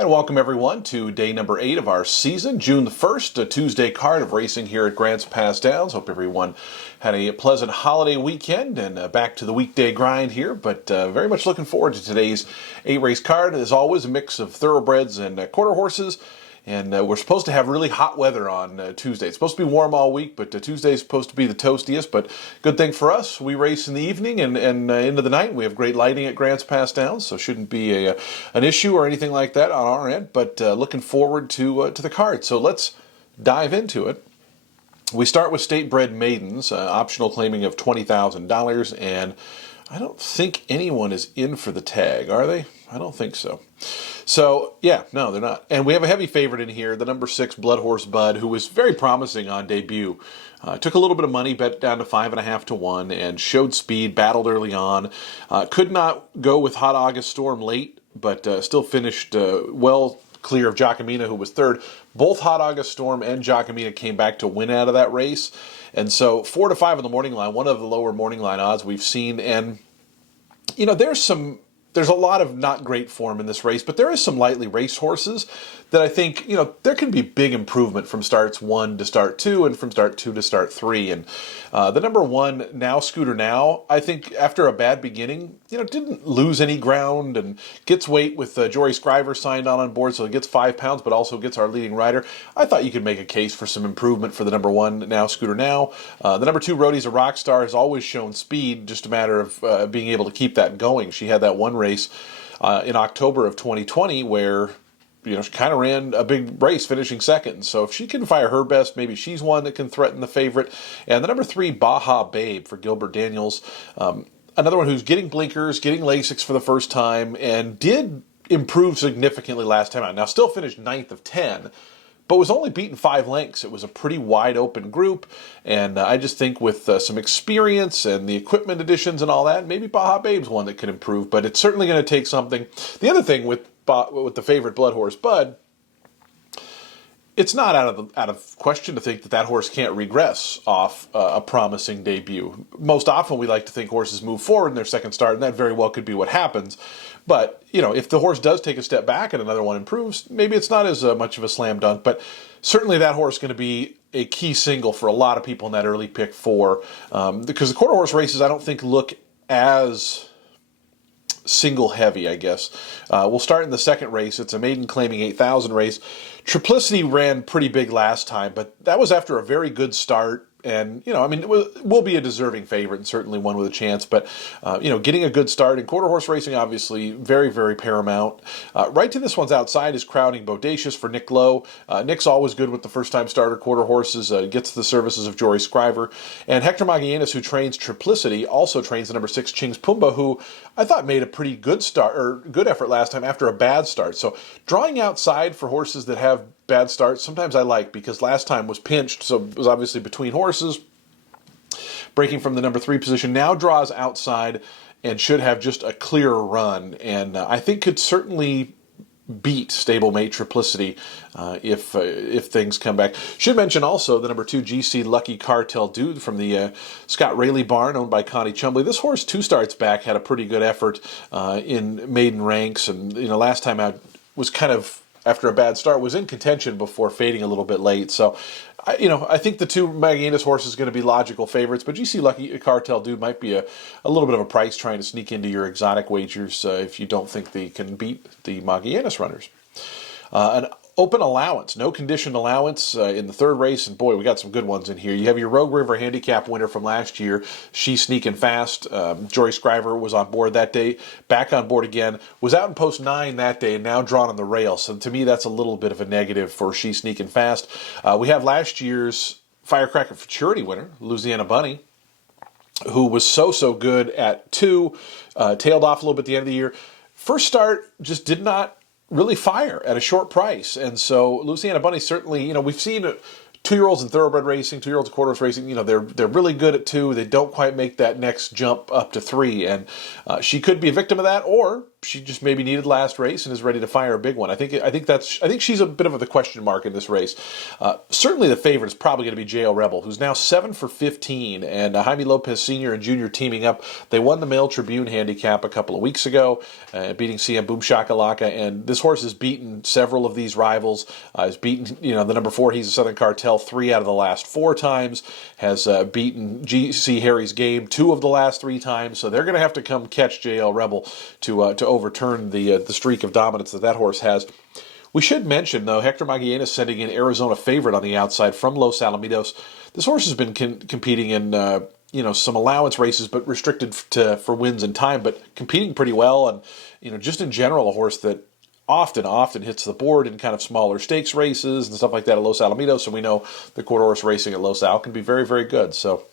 And welcome everyone to day number 8 of our season, June the 1st, a Tuesday card of racing here at Grants Pass Downs. Hope everyone had a pleasant holiday weekend and back to the weekday grind here, but very much looking forward to today's 8-race card. As always, a mix of thoroughbreds and quarter horses. And we're supposed to have really hot weather on Tuesday. It's supposed to be warm all week, but Tuesday's supposed to be the toastiest. But good thing for us, we race in the evening and into the night. We have great lighting at Grants Pass Downs, so shouldn't be an issue or anything like that on our end. But looking forward to the card. So let's dive into it. We start with state-bred maidens, optional claiming of $20,000, and I don't think anyone is in for the tag, are they? I don't think so. So, yeah, no, they're not. And we have a heavy favorite in here, the number 6 Blood Horse Bud, who was very promising on debut. Took a little bit of money, bet down to 5.5 to 1, and showed speed, battled early on. Could not go with Hot August Storm late, but still finished well clear of Jacomina, who was third. Both Hot August Storm and Jacomina came back to win out of that race. And so 4 to 5 on the morning line, one of the lower morning line odds we've seen. And, you know, there's a lot of not great form in this race, but there is some lightly raced horses that I think, you know, there can be big improvement from starts 1 to start 2 and from start 2 to start 3. And the number 1, Now Scooter Now, I think after a bad beginning, you know, didn't lose any ground and gets weight with Jory Scriver signed on board, so it gets 5 pounds, but also gets our leading rider. I thought you could make a case for some improvement for the number 1, Now Scooter Now. The number 2, Rhodey's a Rock Star, has always shown speed, just a matter of being able to keep that going. She had that one race in October of 2020 where, you know, she kind of ran a big race, finishing second. So if she can fire her best, maybe she's one that can threaten the favorite. And the number 3, Baja Babe for Gilbert Daniels. Another one who's getting blinkers, getting Lasix for the first time, and did improve significantly last time out. Now, still finished 9th of 10, but was only beaten 5 lengths. It was a pretty wide open group, and I just think with some experience and the equipment additions and all that, maybe Baja Babe's one that could improve, but it's certainly going to take something. The other thing with the favorite Blood Horse Bud, it's not out of question to think that horse can't regress off a promising debut. Most often we like to think horses move forward in their second start, and that very well could be what happens. But, you know, if the horse does take a step back and another one improves, maybe it's not as much of a slam dunk. But certainly that horse is going to be a key single for a lot of people in that early pick 4. Because the quarter horse races, I don't think, look as single heavy, I guess. We'll start in the second race. It's a maiden claiming 8,000 race. Triplicity ran pretty big last time, but that was after a very good start. And, you know, I mean, it will be a deserving favorite and certainly one with a chance. But, you know, getting a good start in quarter horse racing, obviously, very, very paramount. Right to this one's outside is Crowning Bodacious for Nick Lowe. Nick's always good with the first-time starter quarter horses, gets the services of Jory Scriver. And Hector Magallanes, who trains Triplicity, also trains the number 6 Ching's Pumbaa, who I thought made a pretty good start, or good effort last time after a bad start. So drawing outside for horses that have bad starts, sometimes I like, because last time was pinched, so it was obviously between horses. Breaking from the number 3 position, now draws outside and should have just a clear run, and I think could certainly beat stablemate Triplicity if things come back. Should mention also the number 2 GC Lucky Cartel Dude from the Scott Rayleigh barn owned by Connie Chumbley. This horse 2 starts back had a pretty good effort in maiden ranks, and, you know, last time out was kind of, after a bad start, was in contention before fading a little bit late. So, I think the 2 Magallanes horses are going to be logical favorites, but GC Lucky Cartel Dude might be a little bit of a price trying to sneak into your exotic wagers if you don't think they can beat the Magallanes runners. An open allowance, no conditioned allowance in the third race, and boy, we got some good ones in here. You have your Rogue River Handicap winner from last year. She's sneaking fast. Jory Scriver was on board that day, back on board again, was out in post 9 that day, and now drawn on the rail. So to me, that's a little bit of a negative for She's Sneaking Fast. We have last year's Firecracker Futurity winner, Louisiana Bunny, who was so good at 2, tailed off a little bit at the end of the year. First start just did not really fire at a short price. And so Louisiana Bunny certainly, you know, we've seen 2-year-olds in thoroughbred racing, 2-year-olds in quarter horse racing, you know, they're really good at 2. They don't quite make that next jump up to 3. And she could be a victim of that, or she just maybe needed last race and is ready to fire a big one. I think she's a bit of the question mark in this race. Certainly the favorite is probably going to be JL Rebel, who's now 7 for 15, and Jaime Lopez Sr. and Jr. teaming up. They won the Mail Tribune handicap a couple of weeks ago, beating CM Boom Shakalaka, and this horse has beaten several of these rivals. Has beaten, the number 4, He's a Southern Cartel, 3 out of the last 4 times. Has beaten GC Harry's Game 2 of the last 3 times. So they're going to have to come catch JL Rebel to overturn the streak of dominance that horse has. We should mention, though, Hector Maguiena is sending in Arizona Favorite on the outside from Los Alamitos. This horse has been competing in some allowance races, but restricted for wins and time, but competing pretty well, and just in general a horse that often hits the board in kind of smaller stakes races and stuff like that at Los Alamitos. So we know the quarter horse racing at Los Al can be very, very good. So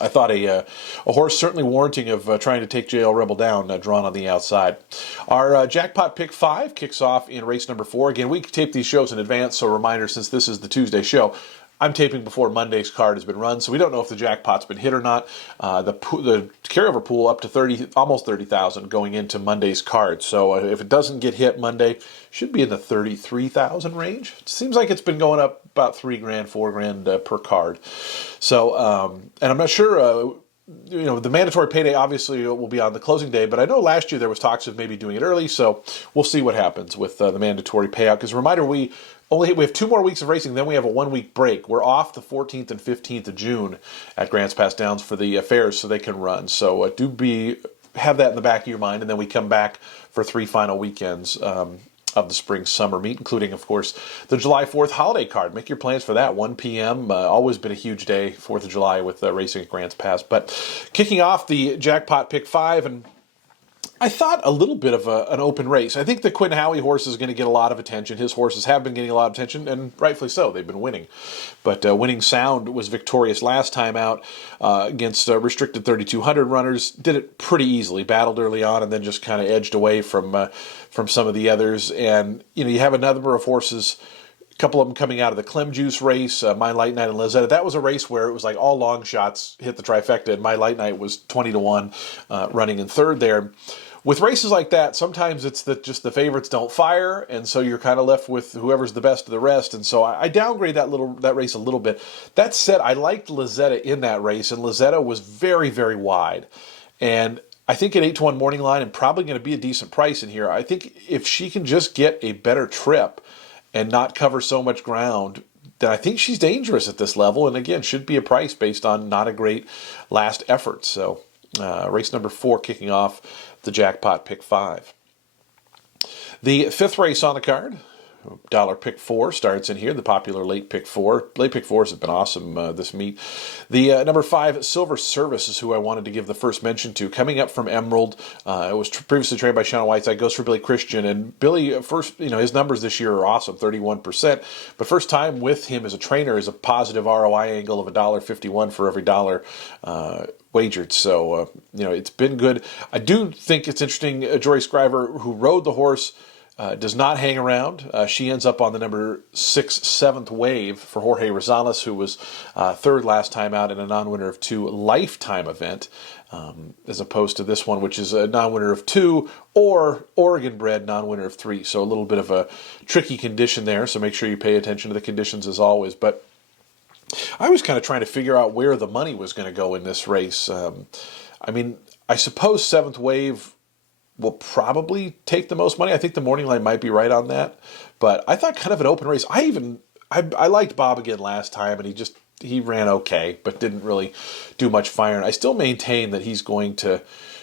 I thought a horse certainly warranting of trying to take JL Rebel down, drawn on the outside. Our jackpot pick 5 kicks off in race number 4. Again, we tape these shows in advance, so a reminder, since this is the Tuesday show, I'm taping before Monday's card has been run, so we don't know if the jackpot's been hit or not. The carryover pool up to almost 30,000 going into Monday's card. So if it doesn't get hit Monday, should be in the 33,000 range. It seems like it's been going up about $3,000, $4,000 per card. So, and I'm not sure. The mandatory payday obviously will be on the closing day, but I know last year there was talks of maybe doing it early, so we'll see what happens with the mandatory payout. Because reminder, we have 2 more weeks of racing, then we have a 1-week break. We're off the 14th and 15th of June at Grants Pass Downs for the fairs, so they can run. So have that in the back of your mind, and then we come back for 3 final weekends of the spring-summer meet, including, of course, the July 4th holiday card. Make your plans for that, 1 p.m. Always been a huge day, 4th of July, with racing at Grants Pass. But kicking off the jackpot pick 5, and I thought a little bit of an open race. I think the Quinn Howie horse is going to get a lot of attention. His horses have been getting a lot of attention, and rightfully so. They've been winning. But Winning Sound was victorious last time out against restricted 3,200 runners. Did it pretty easily. Battled early on and then just kind of edged away from some of the others. And, you have a number of horses, a couple of them coming out of the Clem Juice race, My Light Night and Lizetta. That was a race where it was like all long shots hit the trifecta, and My Light Night was 20-1 running in third there. With races like that, sometimes it's that just the favorites don't fire, and so you're kind of left with whoever's the best of the rest. And so I downgrade that race a little bit. That said, I liked Lizetta in that race, and Lizetta was very, very wide. And I think at 8-1 morning line, and probably going to be a decent price in here. I think if she can just get a better trip and not cover so much ground, then I think she's dangerous at this level. And again, should be a price based on not a great last effort. So race number 4 kicking off the jackpot pick 5. The 5th race on the card, dollar pick 4, starts in here. The popular late pick 4. Late pick 4s have been awesome this meet. The number 5, Silver Service, is who I wanted to give the first mention to. Coming up from Emerald, it was previously trained by Shauna Whiteside, goes for Billy Christian. And Billy, first, his numbers this year are awesome, 31%. But first time with him as a trainer is a positive ROI angle of $1.51 for every dollar wagered. So, it's been good. I do think it's interesting, Jory Scriver, who rode the horse, does not hang around. She ends up on the number 6, 7th wave for Jorge Rosales, who was third last time out in a non-winner of 2 lifetime event, as opposed to this one, which is a non-winner of 2 or Oregon-bred non-winner of 3. So a little bit of a tricky condition there, so make sure you pay attention to the conditions as always. But I was kind of trying to figure out where the money was going to go in this race. I suppose 7th wave will probably take the most money. I think the morning line might be right on that. But I thought kind of an open race. I liked Bob again last time, and he ran okay, but didn't really do much firing. I still maintain that he's going to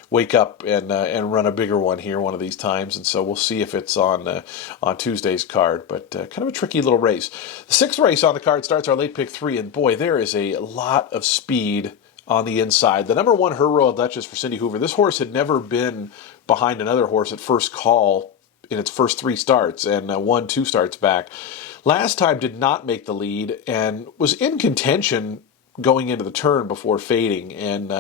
wake up and run a bigger one here one of these times, and so we'll see if it's on Tuesday's card. But kind of a tricky little race. The 6th race on the card starts our late pick 3, and boy, there is a lot of speed on the inside. The number 1, Her Royal Duchess for Cindy Hoover. This horse had never been behind another horse at first call in its first 3 starts, and won 2 starts back. Last time did not make the lead and was in contention going into the turn before fading. And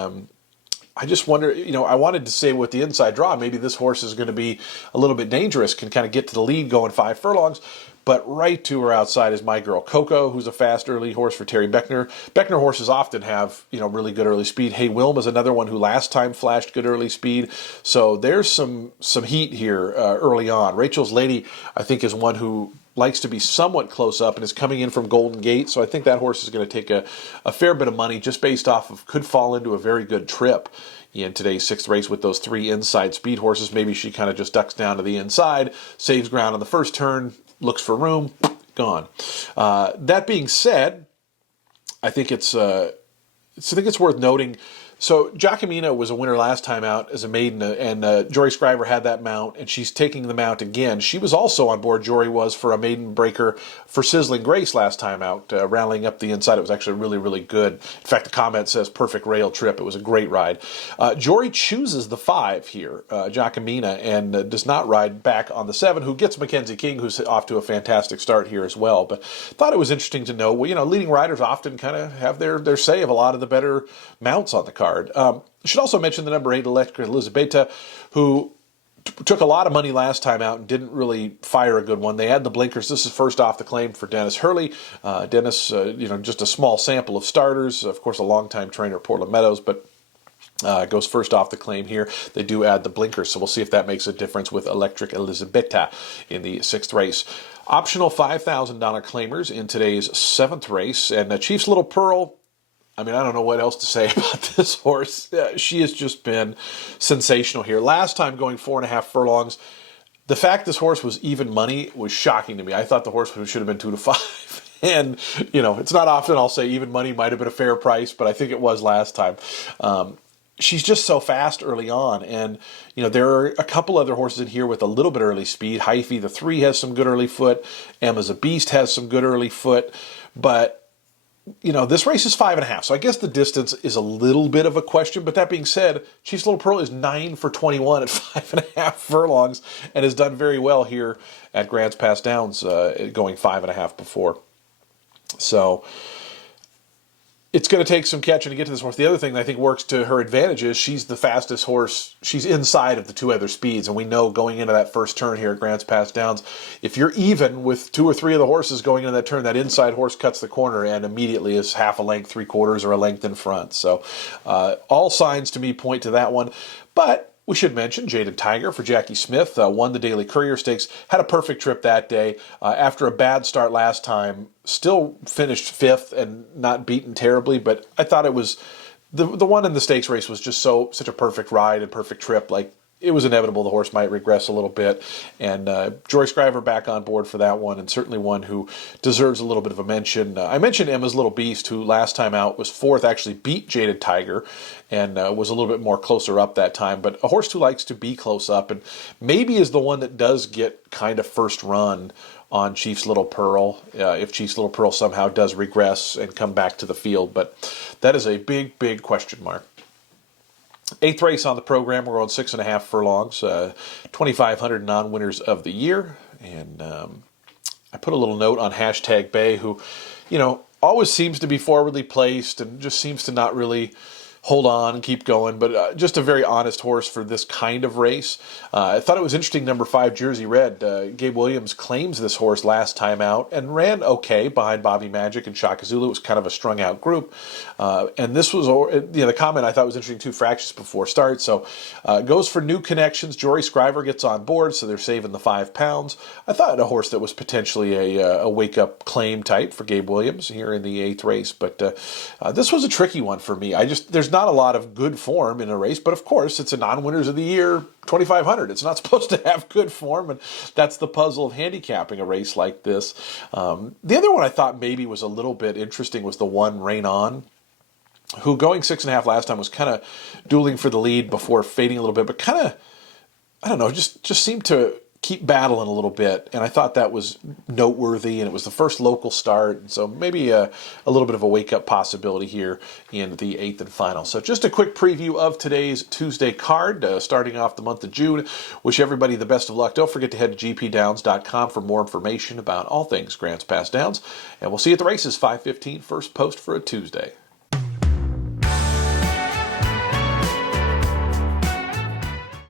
I just wonder, I wanted to say with the inside draw, maybe this horse is going to be a little bit dangerous, can kind of get to the lead going 5 furlongs. But right to her outside is My Girl Coco, who's a fast early horse for Terry Beckner. Beckner horses often have, really good early speed. Hey Wilm is another one who last time flashed good early speed. So there's some heat here early on. Rachel's Lady, I think, is one who likes to be somewhat close up and is coming in from Golden Gate. So I think that horse is going to take a fair bit of money just based off of, could fall into a very good trip in today's sixth race with those three inside speed horses. Maybe she kind of just ducks down to the inside, saves ground on the first turn, looks for room, gone. That being said, I think it's worth noting. So Giacomina was a winner last time out as a maiden, and Jory Scriver had that mount, and she's taking the mount again. She was also on board, Jory was, for a maiden breaker for Sizzling Grace last time out, rallying up the inside. It was actually really, really good. In fact, the comment says perfect rail trip. It was a great ride. Jory chooses the 5 here, Giacomina, and does not ride back on the 7, who gets Mackenzie King, who's off to a fantastic start here as well. But thought it was interesting to know, leading riders often kind of have their say of a lot of the better mounts on the card. I should also mention the number 8, Electric Elizabeta, who took a lot of money last time out and didn't really fire a good one. They had the blinkers. This is first off the claim for Dennis Hurley. Dennis, just a small sample of starters. Of course, a longtime trainer at Portland Meadows, but goes first off the claim here. They do add the blinkers, so we'll see if that makes a difference with Electric Elizabeta in the 6th race. Optional $5,000 claimers in today's 7th race, and Chief's Little Pearl. I don't know what else to say about this horse. She has just been sensational here. Last time going 4.5 furlongs. The fact this horse was even money was shocking to me. I thought the horse should have been 2 to 5. And, it's not often I'll say even money might have been a fair price, but I think it was last time. She's just so fast early on. And, there are a couple other horses in here with a little bit early speed. Hyphy, the 3, has some good early foot. Emma's a Beast has some good early foot. But this race is 5.5, so I guess the distance is a little bit of a question. But that being said, Chief's Little Pearl is 9 for 21 at 5.5 furlongs and has done very well here at Grants Pass Downs, going 5.5 before. So it's going to take some catching to get to this horse. The other thing that I think works to her advantage is she's the fastest horse. She's inside of the 2 other speeds, and we know going into that first turn here at Grants Pass Downs, if you're even with 2 or 3 of the horses going into that turn, that inside horse cuts the corner and immediately is half a length, 3/4, or a length in front. So all signs to me point to that one. But we should mention Jaded Tiger for Jackie Smith, won the Daily Courier Stakes, had a perfect trip that day. After a bad start last time, still finished 5th and not beaten terribly, but I thought it was, the one in the stakes race was just such a perfect ride and perfect trip. Like, it was inevitable the horse might regress a little bit. And Jory Scriver back on board for that one, and certainly one who deserves a little bit of a mention. I mentioned Emma's Little Beast, who last time out was 4th, actually beat Jaded Tiger, and was a little bit more closer up that time. But a horse who likes to be close up, and maybe is the one that does get kind of first run on Chief's Little Pearl, if Chief's Little Pearl somehow does regress and come back to the field. But that is a big, big question mark. 8th race on the program. We're on 6.5 furlongs, 2,500 non-winners of the year. And I put a little note on #Bay, who, always seems to be forwardly placed and just seems to not really hold on and keep going, but just a very honest horse for this kind of race. I thought it was interesting, number 5, Jersey Red. Gabe Williams claims this horse last time out and ran okay behind Bobby Magic and Shaka Zulu. It was kind of a strung out group. And this was, the comment I thought was interesting too, fractious before start. So goes for new connections. Jory Scriver gets on board, so they're saving the £5. I thought a horse that was potentially a wake-up claim type for Gabe Williams here in the 8th race. But this was a tricky one for me. There's not a lot of good form in a race, but of course it's a non-winners of the year 2,500. It's not supposed to have good form, and that's the puzzle of handicapping a race like this. The other one I thought maybe was a little bit interesting was the one Rain On, who going 6.5 last time was kind of dueling for the lead before fading a little bit, but kind of, I don't know, just seemed to keep battling a little bit, and I thought that was noteworthy, and it was the first local start, and so maybe a little bit of a wake-up possibility here in the 8th and final. So just a quick preview of today's Tuesday card, starting off the month of June. Wish everybody the best of luck. Don't forget to head to gpdowns.com for more information about all things Grants Pass Downs, and we'll see you at the races, 5:15, first post for a Tuesday.